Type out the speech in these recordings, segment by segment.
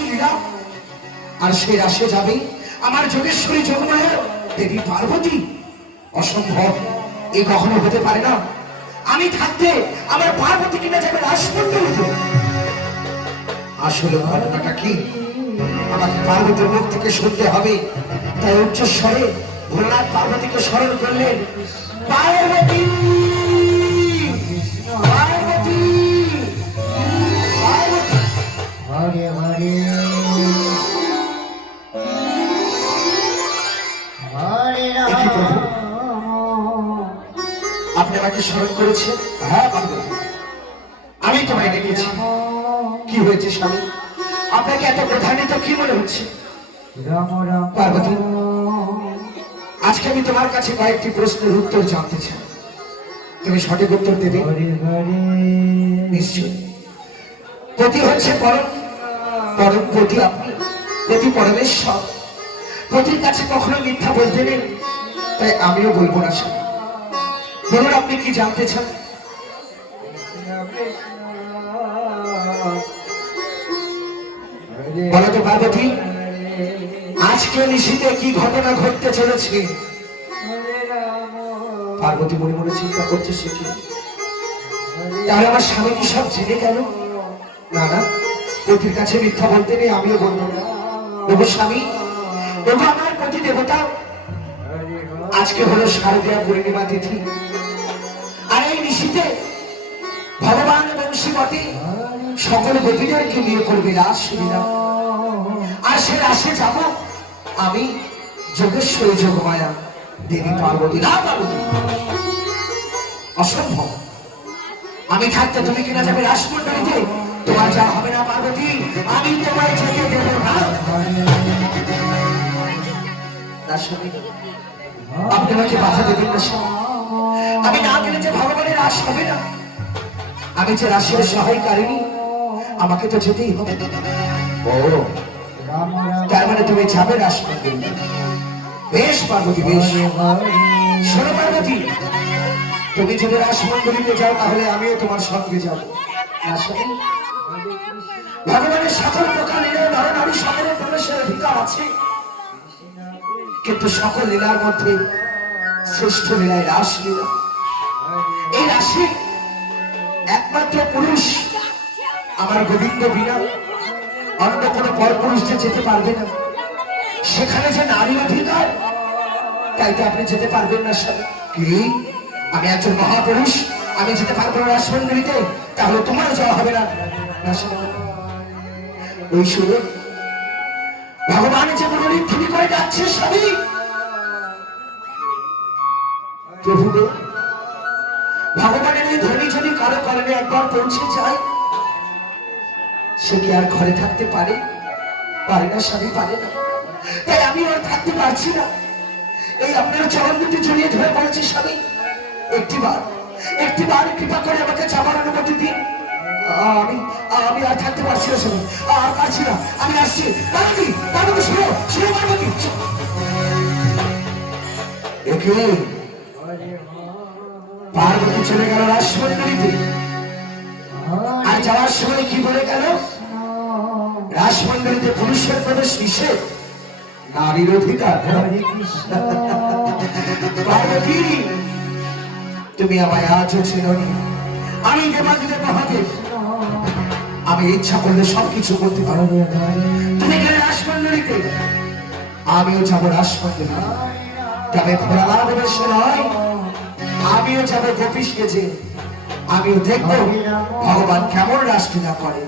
রাসলীলা আর সে রাসে যাবে। আমার যোগেশ্বরী যোগমায়া দেবী পার্বতী। অসম্ভব, এ কখনো হতে পারে না। আমি থাকতে আমার পার্বতী কিনা যাবে রাসমণ্ডলীতে আসলে ঘটনাটা কি? আমাকে পার্বতীর মুখ থেকে শুনতে হবে। তাই উচ্চস্বরে ভোলানাথ পার্বতীকে স্মরণ করলেন, পার্বতী পার্বতী পার্বতী। আপনি আমাকে স্মরণ করেছেন? হ্যাঁ পার্বতী আমি তোমায় ডেকেছি কি হয়েছে স্বামী? আপনাকে এত প্রধানিত কি মনে হচ্ছে? পার্বতী। আজকে আমি তোমার কাছে কয়েকটি প্রশ্নের উত্তর জানতে চাই। তুমি সঠিক উত্তর দেবে? নিশ্চয় পতি হচ্ছে পরম পরম পতি আপনি। পতি পরমেশ্বর। পতির কাছে কখনো মিথ্যা বলতে নেই। তাই আমিও বলব না স্বামী। বলুন, আপনি কি জানতে চান? হরে বলো তো, পার্বতী আজকে নিশীতে কি ঘটনা ঘটতে চলেছে? পার্বতী মনে মনে চিন্তা করছে, সে কি? তাহলে আমার স্বামী কি সব জেনে গেল? না না, পতির কাছে মিথ্যা বলতে নেই, আমিও বলব না। স্বামী ওগো আমার পতি দেবতা, আজকে হলো শারদীয়া পূর্ণিমা তিথি। এবং শিবতী সকল গোপীদেরকে নিয়ে করবে রাস লীলা আর সে রাসে যাব, আমি যোগেশ্বরী যোগমায়া, দেবী পার্বতী না পার্বতী। অসম্ভব। আমি থাকতে তুমি কিনা যাবে রাসমণ্ডলীতে? তোমার যা হবে না পার্বতী, আমি তোমায় যেতে দেব না। আপনি আমাকে বাধা দেবেন না। আমি না গেলে যে ভগবানের রাস হবে না। আমি যে রাশের সহায়কারিনী আমাকে তো যেতেই হবে। তার মানে তুমি যাবে বেশ, পার্বতী, বেশ। শোনো, পার্বতী, তুমি যদি রাসমণ্ডলীতে যাও, তাহলে আমিও তোমার সঙ্গে যাব? ভগবানের সকল প্রকার লীলা নরনারী সকলের প্রবেশের অধিকার আছে। কিন্তু সকল লীলার মধ্যে শ্রেষ্ঠ লীলায় রাস লীলা এই রাশি একমাত্র পুরুষ। আমার গোবিন্দ বিনা অন্য কোনো পরপুরুষ যে যেতে পারবে না। সেখানে যে নারী অধিকার তাই তো আপনি যেতে পারবেন না, স্বামী। কি? আমি একজন মহাপুরুষ, আমি যেতে পারব না রাসমণ্ডলীতে তাহলে তোমারও যাওয়া হবে না। ওই সুরে ভগবান যে মনোনীত করে যাচ্ছে স্বামী। প্রভু ভগবানের এই ধ্বনি যদি কারও কারণে একবার পৌঁছে যায়, সে কি আর ঘরে থাকতে পারে? পারে না, স্বামী পারে না। তাই আমি আর থাকতে পারছি না। এই আপনার চরণ দুটি জড়িয়ে ধরে বলছি, স্বামী একটিবার একটিবার কৃপা করে আমাকে যাবার অনুমতি দিন। আমি আমি আর থাকতে পারছি না, স্বামী, আর পারছি না। আমি আসছি। পার্বতী পার্বতী শুনো শুনো পার্বতী একে। পার্বতী চলে গেল রাসমণ্ডলীতে আর যাওয়ার সময় কি বলে গেল? রাসমণ্ডলীতে পুরুষের প্রবেশ নিষেধ নারীর অধিকার। পার্বতী, তুমি আমায় আজও চিনি আমি দেবাদিদেব মহাদেব, আমি ইচ্ছা করলে সবকিছু করতে পারো হরে হরে তুমি গেলে রাসমণ্ডলীতে আমিও যাব রাসমণ্ডলী তবে ভোলানাথ বেশে নয় আমিও যাব গোপী সেজে, আমিও দেখব ভগবান কেমন রাসলীলা করে।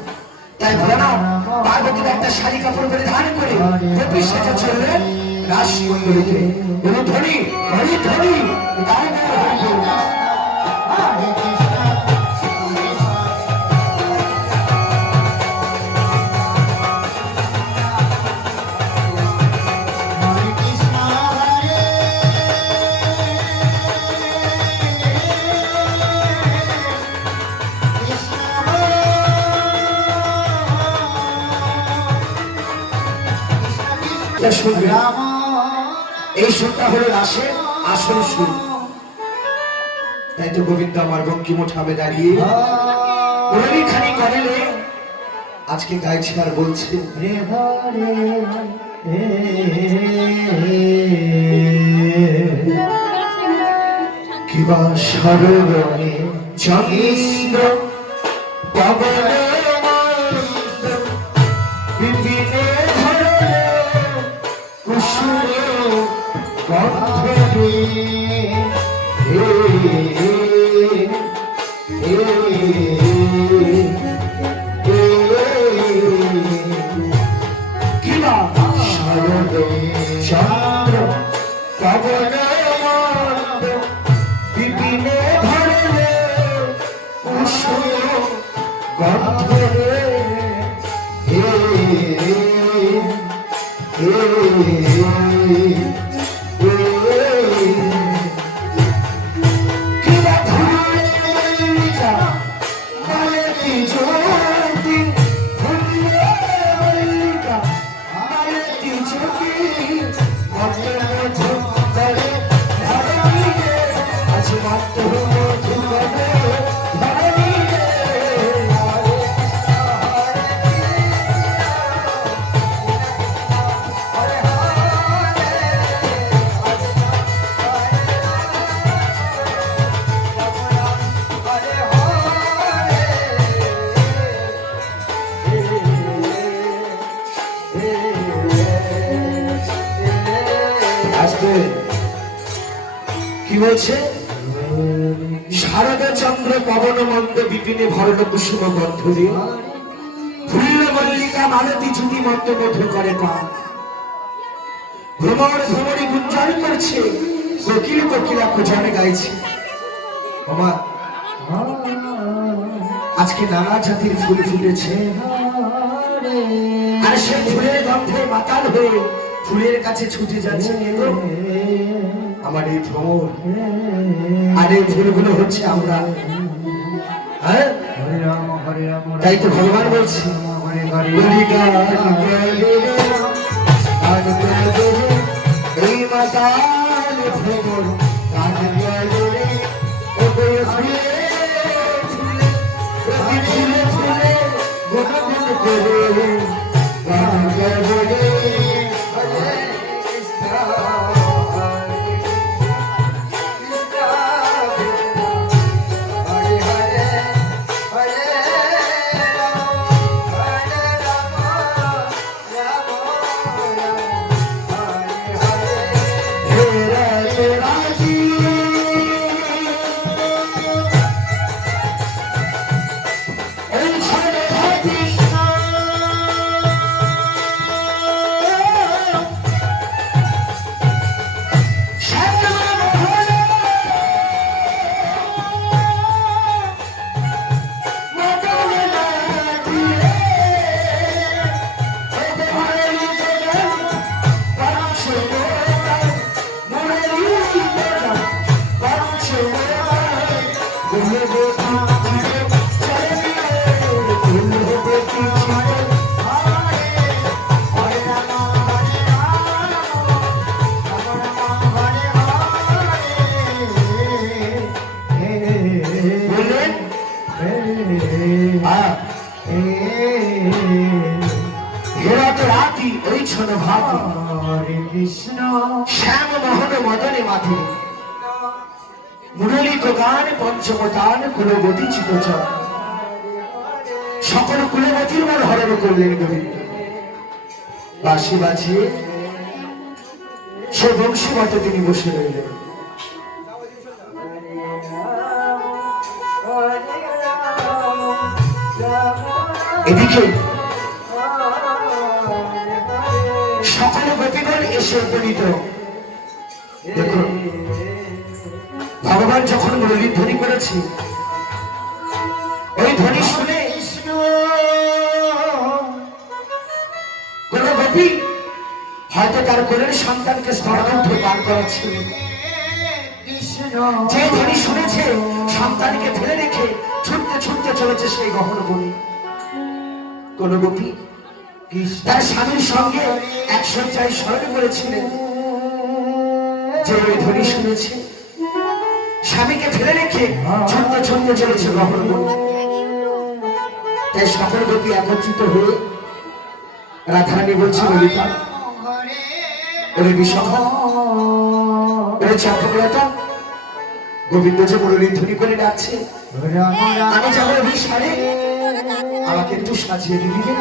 তাই প্রণাম, পার্বতীর একটা শাড়ি কাপড় পরিধান করে গোপী সেজে চললেন রাসমণ্ডলীতে। বলো ধনী হরি ধনী তাই এটা শুনবে রাম এই সুরটা হলো রাসের আসল সুর তাই তো গোবিন্দ আমার দাঁড়িয়ে খানি আজকে গাইছে আর বলছে কিবা চন্দ্র কিবা বলছে সারদা চন্দ্র, পবন মন্দ, বিপিনে ভরণ কুসুম গন্ধরে ফুল্ল মল্লিকা, মালতী জুটি মন্দ মধু করে পান ভ্রমণ ভ্রমণে গুঞ্জন করছে, কোকিল কোকিলা কোজানে গাইছে। আমার আজকে নানা জাতির ফুল ফুটেছে। আর সে ফুলের গন্ধে মাতাল হয়ে ফুলের কাছে ছুটে যাচ্ছে? আমার এই ভ্রমণ আর এই ফুলগুলো হচ্ছে আমরা হ্যাঁ তাই তো ভগবান বলছি এই মাতাল ভ্রমণ পঞ্চমতান কুলবতী সকল কুলবতীর মন হরণ করলেন গোবিন্দ বাসি বাজিয়ে সে বংশী মতো তিনি বসে রইলেন এদিকে সকল গোপীগণ এসে উপনীত। দেখুন, ভগবান যখন মুরলীর ধ্বনি করেছে, ওই ধ্বনি শুনে কোন গোপী হয়তো তার কোলের সন্তানকে পার করাচ্ছে কৃষ্ণ যে ধ্বনি শুনেছে, সন্তানকে ফেলে রেখে ছুটতে ছুটতে চলেছে সেই গহন বনি কোন গোপী তার স্বামীর সঙ্গে এক সজ্জায় স্মরণ করেছিলেন। যে ওই ধ্বনি শুনেছে। স্বামীকে ফেলে রেখে ছুটতে ছুটতে চলেছে গহন। তাই সকল গোপী একত্রিত হয়ে রাধারানী বলছে ললিতা ওরে বিশাখ ওরে গোবিন্দ যে মুরলীর ধ্বনি করে ডাকছে, আমি যাব বিষ আমাকে একটু সাজিয়ে দিবি রে